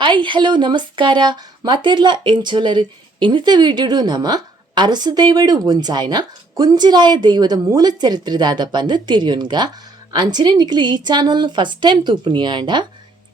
Hello ನಮಸ್ಕಾರ ಮಾತೆರ್ಲ ಎಂಚೊಲರು ಇನ್ನಿತ ವಿಡಿಯೋಡು ನಮ್ಮ ಅರಸು ದೈವಡು ಒಂಜಾಯ್ನ ಕುಂಜಿರಾಯ ದೈವದ ಮೂಲ ಚರಿತ್ರೆದಾದ ಪಂದು ತಿರಿಯೋನ್ಗ ಅಂಚನೆ ನಿಕ್ಲಿ ಈ ಚಾನಲ್ ಫಸ್ಟ್ ಟೈಮ್ ತೂಪುನಿಯಾಂಡ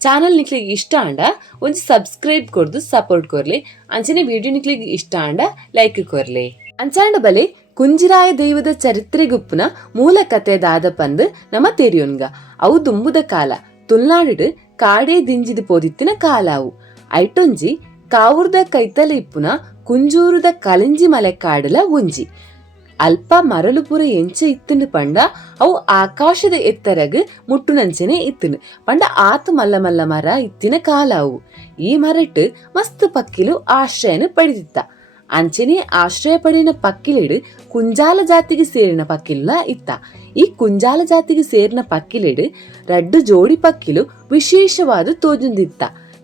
ಚಾನಲ್ ನಿಕ್ಲಿಗೆ ಇಷ್ಟ ಆಂಡ ಒಂಜಿ ಸಬ್ಸ್ಕ್ರೈಬ್ ಕೊರ್ದು ಸಪೋರ್ಟ್ ಕೊರ್ಲಿ ಅಂಚನೆ ವಿಡಿಯೋ ನಿಕ್ಲಿಗೆ ಇಷ್ಟ ಆಂಡ ಲೈಕ್ ಕೊರ್ಲಿ ಅಂಚಾಂಡ ಬಲೆ ಕುಂಜಿರಾಯ ದೈವದ ಚರಿತ್ರೆಗುಪ್ಪುನ ಮೂಲ ಕಥೆದಾದ ಪಂದು ನಮ್ಮ ತಿರಿಯೋನ್ಗ ಅವು ದುಂಬುದ ಕಾಲ ತುಳ್ನಾಡು ಕಾಡೇ ದಿಂಜಿದು ಪೋದಿತ್ತಿನ ಕಾಲಾವು ಐಟೊಂಜಿ ಕಾವುರ್ದ ಕೈತಲ ಇಪ್ಪುನ ಕುಂಜೂರುದ ಕಲಿಂಜಿ ಮಲೆ ಕಾಡಲ ಒಂಜಿ ಅಲ್ಪ ಮರಳುಪುರ ಎಂಚ ಇತ್ತುಂಡು ಪಂಡ ಅವು ಆಕಾಶದ ಎತ್ತರಗ್ ಮುಟ್ಟುನಂಚನೆ ಇತ್ತುನು ಪಂಡ ಆತು ಮಲ್ಲ ಮಲ್ಲ ಮರ ಇತ್ತಿನ ಕಾಲಾವು ಈ ಮರಟ್ ಮಸ್ತ್ ಪಕ್ಕಿಲು ಆಶ್ರಯನ ಪಡೆದಿತ್ತ ಅಂಚನೆ ಆಶ್ರಯ ಪಡಿನ ಪಕ್ಕಿಲಿಡು ಕುಂಜಾಲ ಜಾತಿಗೆ ಸೇರಿನ ಪಕ್ಕಿಲ್ಲ ಇತ್ತ ಈ ಕುಂಜಾಲ ಜಾತಿಗೆ ಸೇರಿನ ಪಕ್ಕಿಲಿಡು ರಡ್ಡು ಜೋಡಿ ಪಕ್ಕಿಲು ವಿಶೇಷವಾದ ತೋಜುಂದಿತ್ತ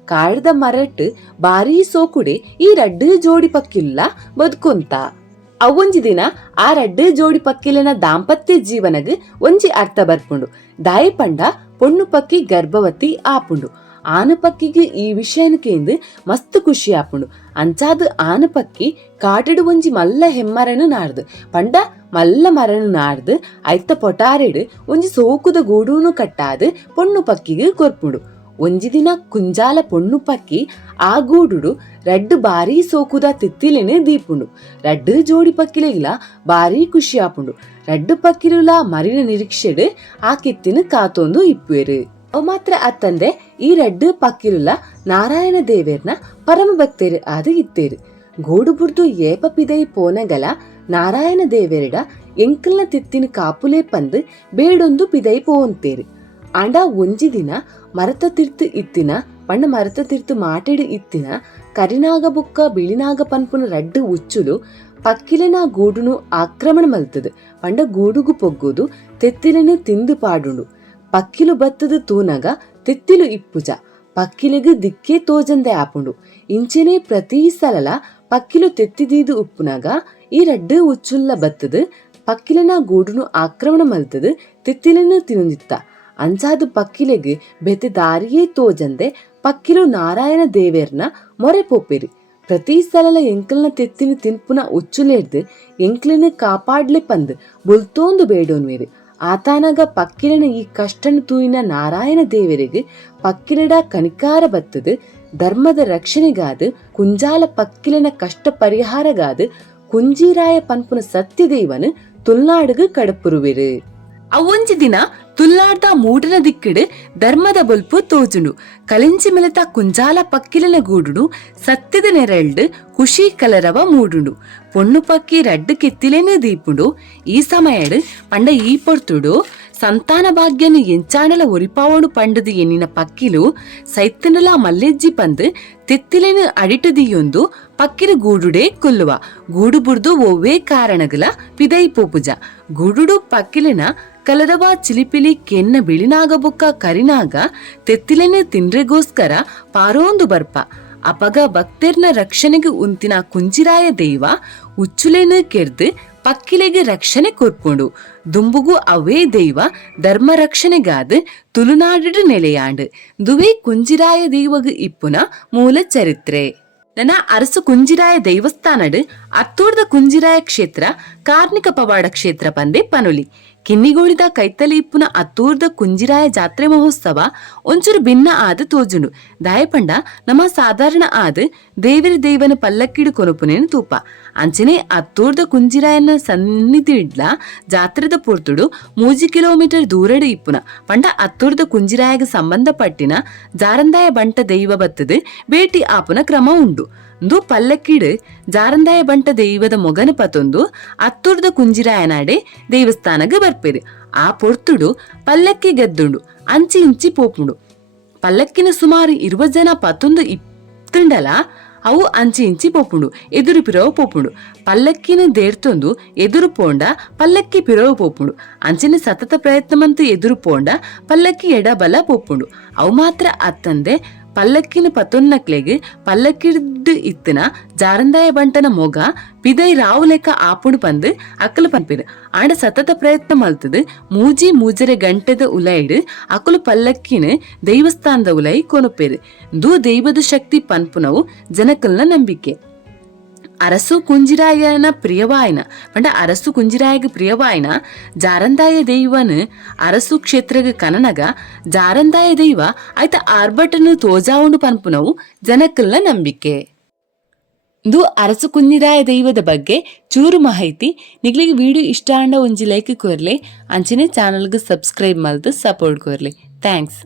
ಕಾಡದ ಮರಟ್ ಬಾರೀ ಸೋಕುಡೆ ಈ ರಡ್ಡು ಜೋಡಿ ಪಕ್ಕಿಲ್ಲ ಬದುಕೊಂತ ಅವೊಂಜಿ ದಿನ ಆ ರಡ್ಡು ಜೋಡಿ ಪಕ್ಕಿಲಿನ ದಾಂಪತ್ಯ ಜೀವನಗ್ ಒಂಜಿ ಅರ್ಥ ಬರ್ಪುಂಡು ದಾಯಿ ಪಂಡ ಪೊಣ್ಣು ಪಕ್ಕಿ ಗರ್ಭವತಿ ಆಪುಂಡು ಆನಪಕ್ಕಿಗೆ ಈ ವಿಷಯನ ಕೇಂದು ಮಸ್ತ್ ಖುಷಿ ಆಪುಂಡು ಅಂಚಾದ ಆನಪಕ್ಕಿ ಕಾಟಡು ಒಂಜಿ ಮಲ್ಲ ಹೆಮ್ಮರನು ನಾಡ್ದು ಪಂಡ ಮಲ್ಲ ಮರನು ನಾಡ್ದು ಐತ ಪೊಟಾರೆಡು ಒಂಜಿ ಸೋಕುದ ಗೂಡೂನು ಕಟ್ಟಾದು ಪೊಣ್ಣು ಪಕ್ಕಿಗೆ ಕೊರ್ಪುಂಡು ಒಂಜಿ ದಿನ ಕುಂಜಾಲ ಪೊಣ್ಣು ಪಕ್ಕಿ ಆ ಗೂಡುಡು ರಡ್ಡು ಬಾರಿ ಸೋಕುದ ತಿತ್ತಿಲಿನ ದೀಪುಂಡು ರಡ್ಡು ಜೋಡಿ ಪಕ್ಕಿಲೆಗಿಲ ಬಾರಿ ಖುಷಿ ಆಪುಂಡು ರಡ್ಡು ಪಕ್ಕಿರುಲ ಮರಿನ ನಿರೀಕ್ಷೆಡು ಆ ಕಿತ್ತಿನ ಕಾತೊಂದು ಇಪ್ಪುವೆರು ಅವು ಮಾತ್ರ ಅತ್ತಂದೆ ಈ ರಡ್ಡು ಪಕ್ಕಿರುಲ ನಾರಾಯಣ ದೇವೇರ್ನ ಪರಮ ಭಕ್ತರು ಆದ ಇತ್ತೇರು ಗೋಡು ಬುರ್ದು ಏಪ ಪಿದೈ ಪೋನಗಲ ನಾರಾಯಣ ದೇವೇರಿಡ ಎಂಕಲ್ನ ತಿತ್ತಿನ ಕಾಪುಲೆ ಪಂದು ಬೇಡೊಂದು ಪಿದೈ ಪೋಂತೇರು ಆಂಡ ಒಂಜಿ ದಿನ ಮರತ ತಿರ್ತು ಇತ್ತಿನ ಪಂಡ ಮರತ ತಿರ್ತು ಮಾಟೆಡು ಇತ್ತಿನ ಕರಿನಾಗ ಬುಕ್ಕ ಬಿಳಿನಾಗ ಪನ್ಪುನ ರಡ್ಡು ಉಚ್ಚುಲು ಪಕ್ಕಿಲಿನ ಗೂಡುನು ಆಕ್ರಮಣ ಮಲ್ತದು ಪಂಡ ಗೂಡುಗು ಪೊಗ್ಗುದು ತೆತ್ತಿಲಿನ ತಿಂದು ಪಾಡುಂಡು ಪಕ್ಕಿಲು ಬತ್ತದ ತೂನಗ ತೆತ್ತಿಲು ಇಪ್ಪುಜ ಪಕ್ಕಿಲಿಗೆ ದಿಕ್ಕೇ ತೋಜಂದೆ ಆಪುಂಡು ಇಂಚೆನೆ ಪ್ರತಿ ಸಲಲ ಪಕ್ಕಿಲು ತೆತ್ತಿದೀದು ಉಪ್ಪುನಗ ಈ ರಡ್ಡು ಉಚ್ಚುಲ್ಲ ಬತ್ತದು ಪಕ್ಕಿಲಿನ ಗೂಡುನು ಆಕ್ರಮಣ ಮಲ್ತದು ತೆತ್ತಿಲಿನ ತಿನುದಿತ್ತ ಅಂಚಾದು ಪಕ್ಕಿಲೆಗೆ ಬೆತೆ ದಾರಿಯೇ ತೋಜಂದೆ ಪಕ್ಕಿಲು ನಾರಾಯಣ ದೇವೇರ್ನ ಮೊರೆ ಪೋಪೆರಿ ಪ್ರತಿ ಸಲಲ ಎಂಕಲ್ನ ತೆತ್ತಿನ ತಿನ್ಪುನ ಉಚ್ಚುಲೇರ್ದು ಎಂಕ್ಲಿನ ಕಾಪಾಡ್ಲೆ ಪಂದು ಬುಲ್ತೋಂದು ಬೇಡೋನ್ವೇರು ಆತಾನಗ ಪಕ್ಕಿಲಿನ ಈ ಕಷ್ಟನು ತೂಯಿನ ನಾರಾಯಣ ದೇವರಿಗೆ ಪಕ್ಕಿಲಿಡ ಕನಿಕಾರ ಬತ್ತದು ಧರ್ಮದ ರಕ್ಷಣೆಗಾದು ಕುಂಜಾಲ ಪಕ್ಕಿಲಿನ ಕಷ್ಟ ಪರಿಹಾರಗಾದು ಕುಂಜಿರಾಯ ಪನ್ಪುನ ಸತ್ಯದೇವನು ತುಳ್ನಾಡುಗು ಕಡಪುರುವೆರು ಅವೊಂಜಿ ದಿನ ತುಳ್ನಾಡ್ದ ಮೂಡನ ದಿಕ್ಕಿಡು ಧರ್ಮದ ಬೊಲ್ಪು ತೋಜುಂಡು ಕಲಿಂಚಿ ಮೆಲೆತ ಕುಂಜಾಲ ಪಕ್ಕಿಲಿನ ಗೂಡುಡು ಸತ್ಯದ ನೆರಳ್ಡು ಖುಷಿ ಕಲರವ ಮೂಡುಂಡು ಪೊಣ್ಣು ಪಕ್ಕಿ ರಡ್ಡು ಕೆತ್ತಿಲೇನೆ ದೀಪುಂಡು ಈ ಸಮಯಡು ಪಂಡ ಈ ಪೊರ್ತುಡು ಸಂತಾನ ಭಾಗ್ಯನು ಎಂಚಾಣಲ ಒರಿಪಾವಣು ಪಂಡದು ಎನ್ನಿನ ಪಕ್ಕಿಲು ಸೈತ್ತನಲ ಮಲ್ಲೆಜ್ಜಿ ಪಂದು ತೆತ್ತಿಲೇನು ಅಡಿಟದಿಯೊಂದು ಪಕ್ಕಿನ ಗೂಡುಡೆ ಕೊಲ್ಲುವ ಗೂಡು ಬುರ್ದು ಒವ್ವೇ ಕಾರಣಗಲ ಪಿದೈ ಪೋಪುಜ ಗೂಡುಡು ಪಕ್ಕಿಲಿನ ಕಲರವ ಚಿಲಿಪಿಲಿ ಕೆನ್ನ ಬಿಳಿನಾಗ ಬುಕ್ಕ ಕರಿನಾಗ ತೆತ್ತಿಲೆನೆ ತಿಂಡ್ರೆಗೋಸ್ಕರ ಪಾರೋಂದು ಬರ್ಪ ಅಪಗ ಭಕ್ತರ್ನ ರಕ್ಷಣೆಗೆ ಉಂತಿನ ಕುಂಜಿರಾಯ ದೈವ ಉಚ್ಚುಲೇನು ಕೆರ್ದು ಪಕ್ಕಿಲೆಗೆ ರಕ್ಷಣೆ ಕೊರ್ಪುಂಡು ದುಂಬುಗು ಅವೇ ದೈವ ಧರ್ಮ ರಕ್ಷಣೆಗಾದ ತುಳುನಾಡು ನೆಲೆಯಾಂಡು ದುವೇ ಕುಂಜಿರಾಯ ದೈವಗು ಇಪ್ಪುನ ಮೂಲ ಚರಿತ್ರೆ ನನ್ನ ಅರಸು ಕುಂಜಿರಾಯ ದೈವಸ್ಥಾನಡು ಅತ್ತೂರ್ದ ಕುಂಜಿರಾಯ ಕ್ಷೇತ್ರ ಕಾರ್ಣಿಕ ಪವಾಡ ಕ್ಷೇತ್ರ ಪಂದೆ ಪನುಲಿ ಕಿನ್ನಿಗೋಳಿದ ಕೈತಲಿ ಇಪ್ಪುನ ಅತ್ತೂರ್ದ ಕುಂಜಿರಾಯ ಜಾತ್ರೆ ಮಹೋತ್ಸವ ಒಂಚೂರು ಭಿನ್ನ ಆದ ತೋಜುಂಡು ದಾಯಪಂಡ ನಮ್ಮ ಸಾಧಾರಣ ಆದ ದೇವರ ದೈವನ ಪಲ್ಲಕ್ಕಿಡು ಕೊನಪುನೇನು ತೂಪ ಅಂಚನೆ ಅತ್ತೂರ್ದ ಕುಂಜಿರಾಯನ ಸನ್ನಿಧಿ ಇಡ್ಲ ಜಾತ್ರೆದ ಪೊರ್ತುಡು 3 ಕಿಲೋಮೀಟರ್ ದೂರಡು ಇಪ್ಪುನ ಪಂಡ ಅತ್ತೂರ್ದ ಕುಂಜಿರಾಯಗ ಸಂಬಂಧಪಟ್ಟಿನ ಜಾರಂದಾಯ ಬಂಟ ದೈವ ಬತ್ತದು ಭೇಟಿ ಆಪುನ ಕ್ರಮ ಉಂಡು ಇಂದು ಪಲ್ಲಕ್ಕಿಡು ಜಾರಂದಾಯ ಬಂಟ ದೈವದ ಮೊಗನ ಪತೊಂದು ಅತ್ತೂರ್ದ ಕುಂಜಿರಾಯನಾಡೆ ದೇವಸ್ಥಾನಗ ಬರ್ಪೇರು ಆ ಪೊರ್ತುಡು ಪಲ್ಲಕ್ಕಿ ಗೆದ್ದುಂಡು ಅಂಚಿ ಇಂಚಿ ಪೋಪುಂಡು ಪಲ್ಲಕ್ಕಿನ ಸುಮಾರು 20 ಜನ ಪತೊಂದು ಇತ್ತುಂಡಲ ಅವು ಅಂಚಿ ಇಂಚಿ ಪೋಪುಂಡು ಎದುರು ಪಿರವ ಪೋಪುಂಡು ಪಲ್ಲಕ್ಕಿನ ದೇರ್ತೊಂದು ಎದುರು ಪೋಂಡ ಪಲ್ಲಕ್ಕಿ ಪಿರವ ಪೋಪುಂಡು ಅಂಚಿನ ಸತತ ಪ್ರಯತ್ನಮಂತು ಎದುರು ಪೋಂಡ ಪಲ್ಲಕ್ಕಿ ಎಡಬಲ ಪೋಪುಂಡು ಅವು ಮಾತ್ರ ಅತ್ತಂದೆ ಪಲ್ಲಕ್ಕಿನ ಪತ್ತೊನ್ನಕ್ಲೆಗ್ ಪಲ್ಲಕ್ಕಿಡ್ದು ಇತ್ತಿನ ಜಾರಂದಾಯ ಬಂಟನ ಮೊಗ ಪಿದೈ ರಾವು ಲೆಕ್ಕ ಆಪುಡು ಪಂದು ಅಕ್ಕಲು ಪನ್ಪೇರು. ಆಂಡ ಸತತ ಪ್ರಯತ್ನ ಮಲ್ತದು ಮೂಜರೆ ಗಂಟೆದ ಉಲೈಡ್ ಅಕುಲು ಪಲ್ಲಕ್ಕಿನ ದೈವಸ್ಥಾನದ ಉಲೈ ಕೊನುಪೇರು. ದೂ ದೈವದ ಶಕ್ತಿ ಪನ್ಪುನವು ಜನಕಲ್ನ ನಂಬಿಕೆ. ಅರಸು ಕುಂಜಿರಾಯನ ಪ್ರಿಯವಾಯನ ಪಂಡ ಅರಸು ಕುಂಜಿರಾಯಗ ಪ್ರಿಯವಾಯನ ಜಾರಂದಾಯ ದೈವನ ಅರಸು ಕ್ಷೇತ್ರಗ ಕನನಗ ಜಾರಂದಾಯ ದೈವ ಆಯ್ತ ಆರ್ಭಟನು ತೋಜಾವುಂಡು ಪನ್ಪುನವು ಜನಕಲ್ನ ನಂಬಿಕೆ. ಇದು ಅರಸು ಕುಂಜಿರಾಯ ದೈವದ ಬಗ್ಗೆ ಚೂರು ಮಾಹಿತಿ. ನಿಗ್ಲಿಗೆ ವಿಡಿಯೋ ಇಷ್ಟ ಆಂಡ ಒಂಜಿ ಲೈಕ್ ಕೊರ್ಲೆ, ಅಂಚನೆ ಚಾನಲ್ಗೆ ಸಬ್ಸ್ಕ್ರೈಬ್ ಮಲ್ದು ಸಪೋರ್ಟ್ ಕೊರ್ಲೆ. ಥ್ಯಾಂಕ್ಸ್.